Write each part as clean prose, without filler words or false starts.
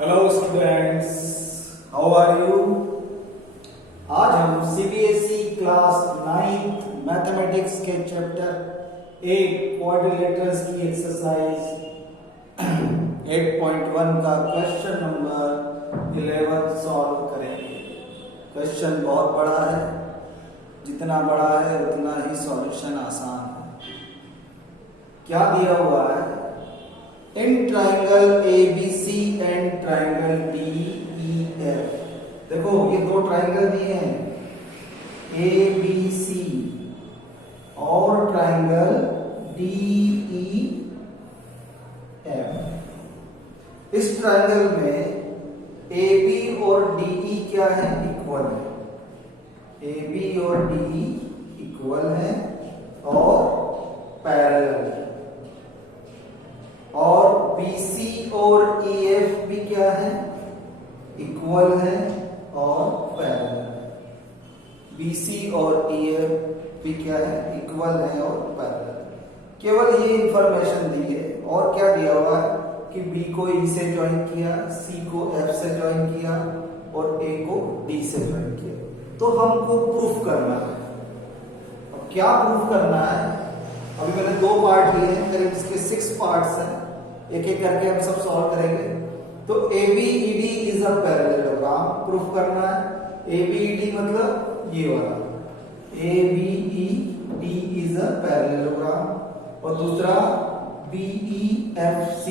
Hello students, how are you. आज हम CBSE class 9th mathematics के चैप्टर 8 क्वाड्रिलेटरल्स की एक्सरसाइज 8.1 का क्वेश्चन नंबर 11 सॉल्व करेंगे। क्वेश्चन बहुत बड़ा है, जितना बड़ा है उतना ही सॉल्यूशन आसान है। क्या दिया हुआ है? इन triangle ABC and triangle DEF। देखो ये दो ट्राइंगल दिए हैं ABC और ट्राइंगल DEF। इस ट्राइंगल में AB और DE क्या है? इक्वल है। AB और DE इक्वल है और पैरेलल है। और BC और EF भी क्या है? इक्वल है और पैरेलल है। BC और EF भी क्या है? इक्वल है और पैरेलल। केवल ये इंफॉर्मेशन दी है। और क्या दिया हुआ है कि B को E से ज्वाइन किया, C को F से ज्वाइन किया और A को D से ज्वाइन किया। तो हमको प्रूफ करना है। अब क्या प्रूफ करना है? अभी मैंने दो पार्ट लिए हैं, करीब इसके 6 पार्ट्स हैं। एक एक करके हम सब सॉल्व करेंगे। तो ABED is a parallelogram proof करना है। ABED मतलब ये वाला ABED इज अ पैरेललोग्राम, और दूसरा BEFC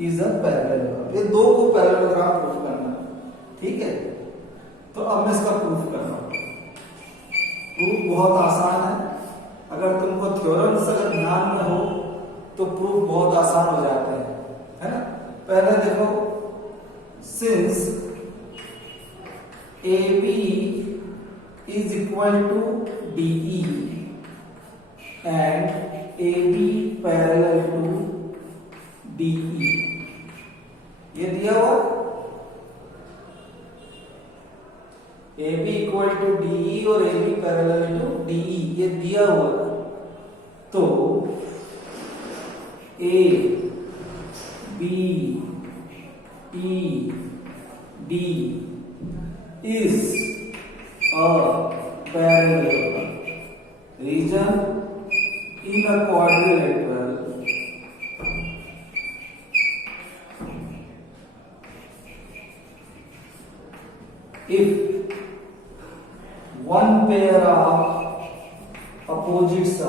इज अ पैरेललोग्राम। ये दो को पैरेललोग्राम प्रूफ करना है, ठीक है। तो अब मैं इसका प्रूफ कर रहा हूं। प्रूफ बहुत आसान है। अगर तुमको थ्योरम्स अगर ध्यान में हो तो प्रूफ बहुत आसान हो जाते हैं, है ना। पहले देखो, since AB is equal to DE and AB parallel to DE, ये दिया हुआ AB इक्वल टू DE और AB पैरेलल टू DE, ये दिया हुआ। तो A B E D is a parallelogram. Region in a quadrilateral if one pair of opposite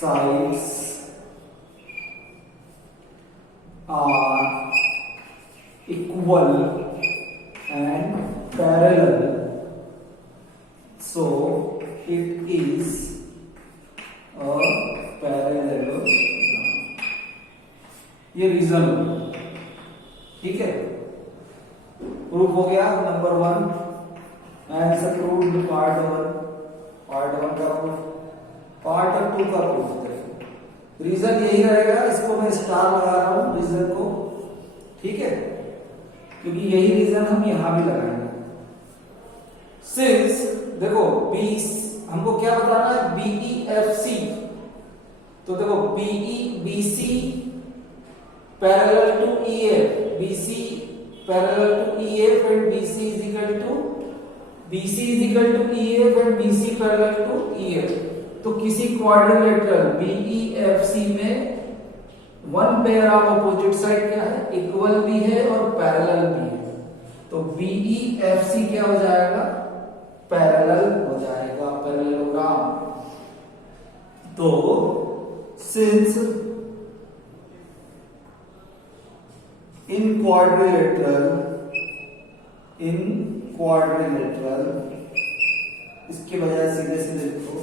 side sides are equal and parallel, so it is a parallelogram। ये reason, ठीक है। Proof हो गया number 1। Answer proved part 1 का proof. Part 2 का proof करेंगे। Reason यही रहेगा, इसको मैं स्टार लगा रहा हूं रीजन को, ठीक है, क्योंकि यही रीजन हम यहां भी लगाएंगे। सिंस देखो हमको क्या बताना है? BEFC। तो देखो BC parallel to EF, BC parallel to EF and BC is equal to EF and BC parallel to EF। तो किसी क्वाड्रिलेटरल BEFC में one pair of opposite side क्या है? इक्वल भी है और पैरेलल भी है। तो BEFC क्या हो जाएगा? पैरेलल हो जाएगा, पैरेललोग्राम। तो सिंस इन क्वाड्रिलेटरल इसके बजाय सीधे सीधे लिखो,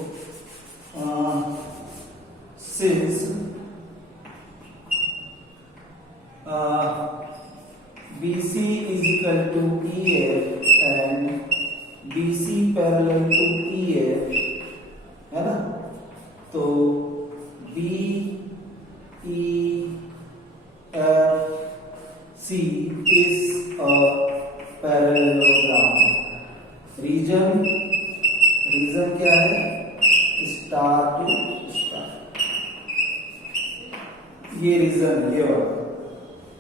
since BC is equal to EF and BC parallel to EF, है ना। तो BEFC is a parallelogram। Reason क्या है? स्टार टू ये रीजन ये वाला,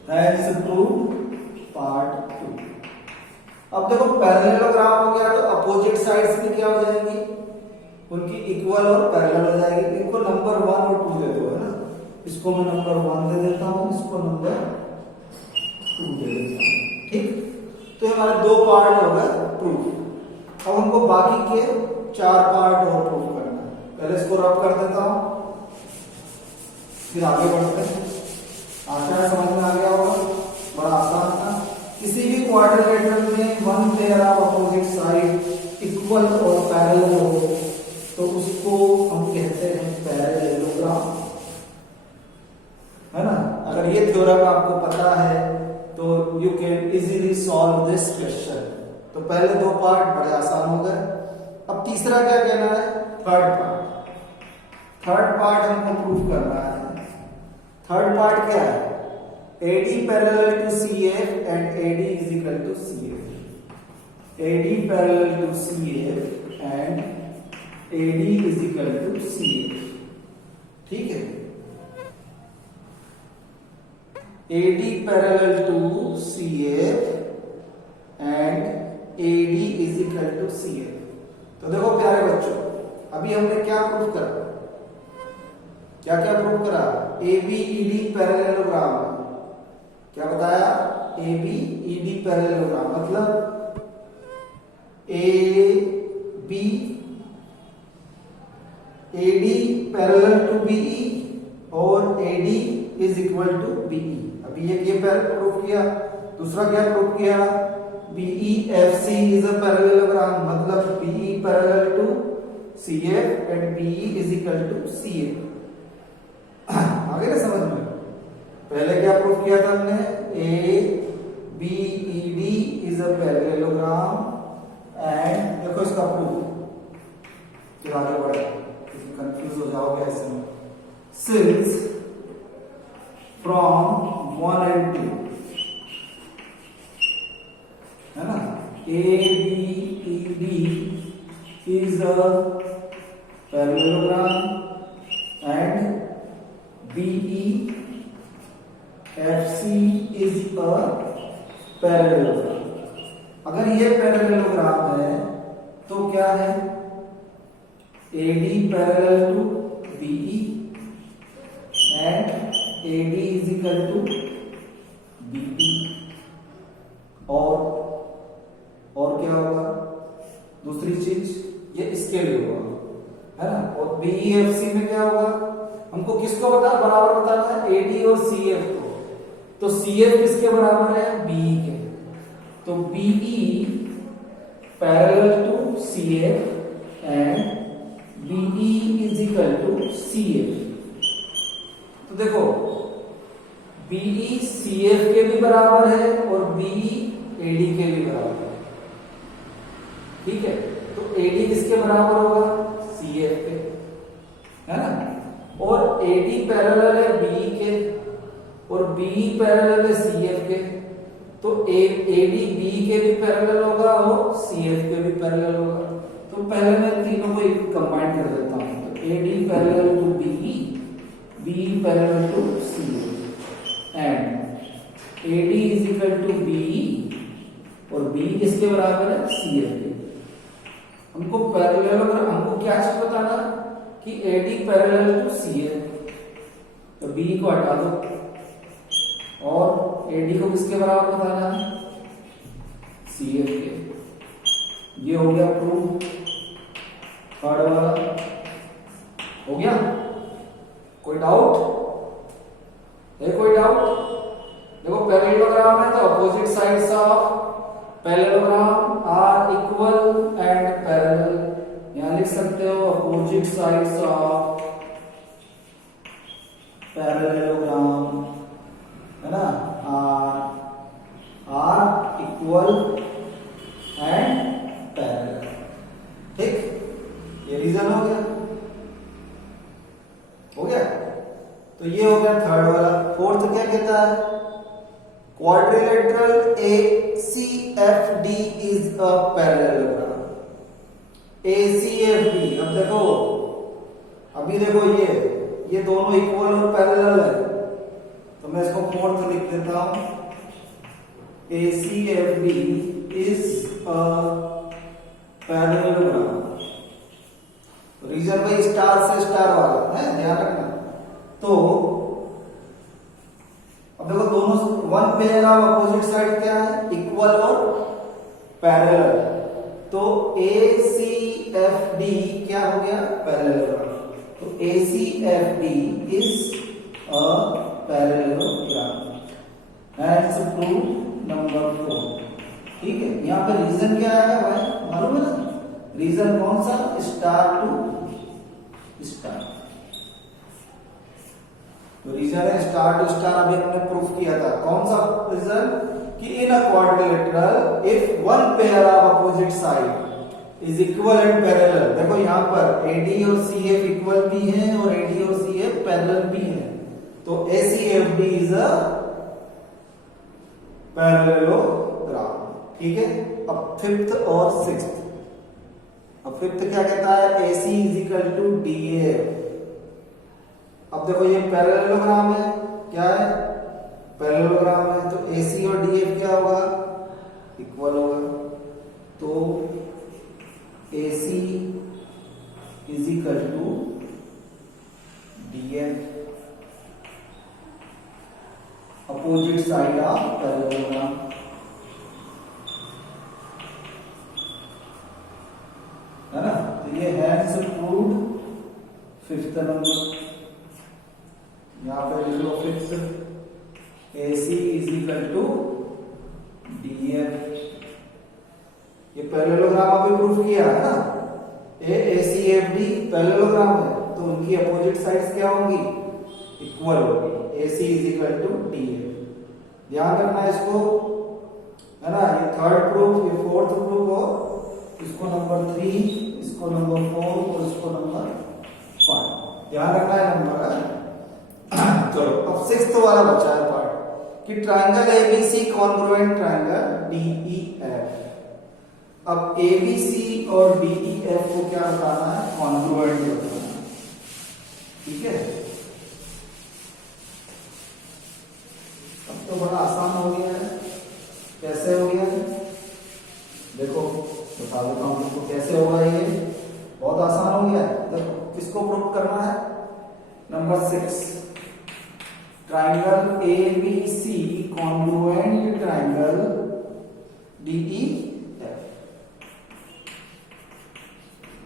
हैंस प्रूव पार्ट 2। अब देखो पैरेललोग्राम हो गया तो अपोजिट साइड्स भी क्या हो जाएंगी, उनकी इक्वल और पैरेलल हो जाएगी। इनको नंबर 1 और 2 दे दो, है ना। इसको मैं नंबर 1 दे देता हूं, इसको नंबर 2 दे देता हूं, ठीक। तो हमारे 2 पार्ट हो गए प्रूफ। अब हमको बाकी के 4 पार्ट और प्रूफ करना है। पहले इसको रब कर देता हूं, फिर आगे बढ़ते हैं। आशा है समझ में आ गया होगा, बड़ा आसान था। किसी भी क्वाड्रिलेटरल में 1 pair of opposite side equal और पैरेलल हो तो उसको हम कहते हैं पैरेललोग्राम, है ना। अगर ये थ्योरम आपको पता है तो you can easily solve this question. तो पहले 2 पार्ट बड़े आसान हो गए। अब तीसरा क्या कहना है, थर्ड पार्ट। थर्ड पार्ट हमको प्रूव करना है। थर्ड पार्ट क्या है, AD parallel to CF and AD is equal to CF. AD parallel to CF and AD is equal to CF. ठीक है, AD parallel to CF and AD is equal to CF. तो देखो प्यारे बच्चों, अभी हमने क्या प्रूफ करा, क्या क्या प्रूफ करा, ABED पैरेललोग्राम। क्या बताया, ABED पैरेललोग्राम मतलब AB AD parallel to BE और AD is equal to BE। अभी ये प्रूफ किया। दूसरा क्या प्रूफ किया, BEFC इज अ पैरेललोग्राम मतलब BE parallel to CF and BE is equal to CF। आगे ना समझ में। पहले क्या प्रूफ किया था हमने, ABED is a parallelogram and देखो इसका प्रूफ, फिर आगे बढ़े, कंफ्यूज हो जाओगे ऐसे में। सिंस फ्रॉम 1 and 2, है ना, ABED is a parallelogram and BEFC is a parallelogram. अगर ये पैरेललोग्राम है तो क्या है, AD parallel to BE and AD is equal to BE। और क्या होगा, दूसरी चीज ये इसके लिए होगा, है ना। और BEFC में क्या होगा, हमको किसको बराबर बताना है, AD और CF को। तो CF किसके बराबर है, BE के। तो BE parallel to CF and BE is equal to CF। तो देखो BE CF के भी बराबर है और BE AD के भी बराबर है, ठीक है। तो AD किसके बराबर होगा, CF के, है ना। और AD पैरेलल है BE के और BE पैरेलल है CF के। तो AD BE के भी पैरेलल होगा और CF के भी पैरेलल होगा। तो पहले मैं तीनों को एक कंबाइन कर देता हूं। तो AD parallel to BE, BE parallel to CF and AD is equal to BE और BE किसके बराबर है, CF के। हमको पैरेललोग्राम, हमको क्या चीज बताना कि AD पैरेलल टू CF, तो BE को हटा दो और AD को किसके बराबर बताना है, CF के। ये हो गया प्रूफ, थर्ड वाला हो गया। कोई डाउट है, कोई डाउट? देखो पैरेललोग्राम है तो opposite sides of parallelogram are equal and parallel. यहां लिख सकते हो अपोजिट साइड्स ऑफ पैरेललोग्राम, है ना, आर इक्वल एंड पैरेलल। ठीक, ये रीजन हो गया, हो गया। तो ये हो गया थर्ड वाला। फोर्थ क्या कहता है, quadrilateral ACFD is a parallelogram. ACFD, अब देखो ये दोनों इक्वल और पैरेलल है, मैं इसको फोर्थ लिख देता हूं, ACFD is a parallelogram. Reason भाई स्टार से स्टार वाला है, ध्यान रखना। तो अब देखो दोनों one pair of opposite side क्या है, इक्वल और पैरेलल। तो ACFD क्या हो गया, पैरेललोग्राम। तो ACFD is a parallelogram. Hence proof number 4। ठीक है, यहाँ पे रीजन क्या है भाई, मालूम है ना? रीजन कौन सा, स्टार टू स्टार। तो रीजन है स्टार टू स्टार, अभी हमने प्रूफ किया था। कौन सा रीजन, कि in a quadrilateral if one pair of opposite side is equal and parallel. देखो यहाँ पर AD और CF इक्वल भी है और AD और CF पैरेलल भी है। तो ACFD इज अ पैरेललोग्राम। ठीक है, अब फिफ्थ और सिक्स्थ। अब फिफ्थ क्या कहता है, AC is equal to DAF। अब देखो ये पैरेललोग्राम है, क्या है, पैरेललोग्राम है। तो AC और DF क्या होगा, इक्वल होगा। तो AC is equal to DF, opposite side of parallelogram. है ना? तो ये हैंस प्रूव्ड फिफ्थ नंबर। यहां पे लिख लो fifth, AC is equal to DF। ये पैरेललोग्राम अभी प्रूफ किया है ना, ACFD पैरेललोग्राम है, तो उनकी अपोजिट साइड्स क्या होंगी, इक्वल होगी। AC is equal to DF। ध्यान रखना इसको, है ना? ये थर्ड प्रूफ, ये फोर्थ प्रूफ, और इसको नंबर 3, इसको नंबर 4 और इसको नंबर 5। ध्यान रखना है नंबर। चलो अब सिक्स्थ वाला बचा है पार्ट, कि triangle ABC congruent triangle DEF। अब ABC और DEF को क्या बताना है, कॉन्ग्रुएंट बताना है। ठीक है, अब तो बड़ा आसान हो गया है। कैसे हो गया है, देखो बता देता हूं तुमको कैसे होगा। ये बहुत आसान हो गया है। देखो किसको प्रूव करना है, number 6, triangle ABC congruent triangle DEF।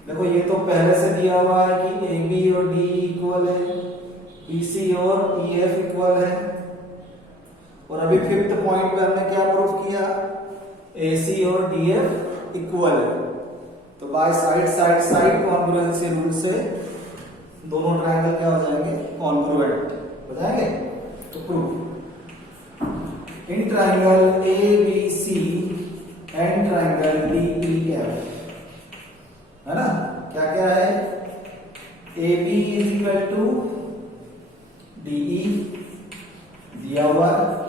देखो ये तो पहले से दिया हुआ है कि AB और DE इक्वल है, BC और EF इक्वल है। और अभी फिफ्थ पॉइंट पे हमने क्या प्रूफ किया, AC और DF इक्वल है। तो by side side side congruency rule से दोनों ट्राइंगल क्या हो जाएंगे, कॉन्ग्रुएंट हो जाएंगे। तो proof, in triangle ABC and triangle DEF, है ना, क्या क्या है, AB is equal to DE दिया हुआ है।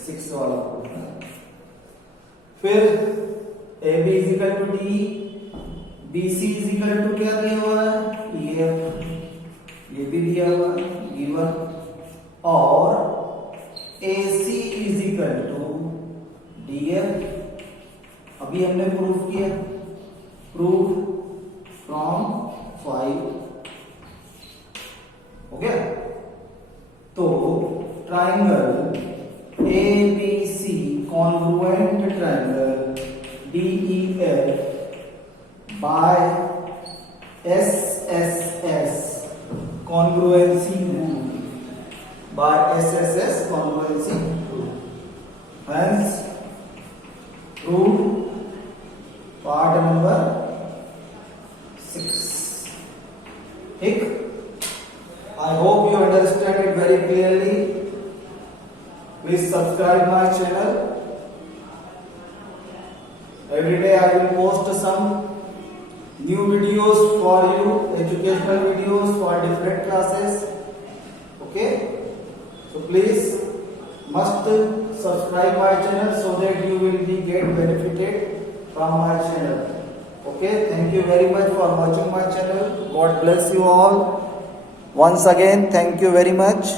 6 वाला प्रूफ है। फिर AB is equal to DE, BC is equal to क्या दिया हुआ है, EF, ये भी दिया हुआ गिवन। और AC is equal to DF, अभी हमने प्रूफ किया, प्रूफ फ्रॉम 5। हो गया। तो triangle ABC congruent triangle DEF by SSS congruency rule, by SSS congruency rule, hence prove part number 6। ठीक, I hope you understand it very clearly. Please subscribe my channel. Every day I will post some new videos for you, educational videos for different classes. Okay, so please must subscribe my channel so that you will be get benefited from my channel. Okay, thank you very much for watching my channel. God bless you all. Once again, thank you very much.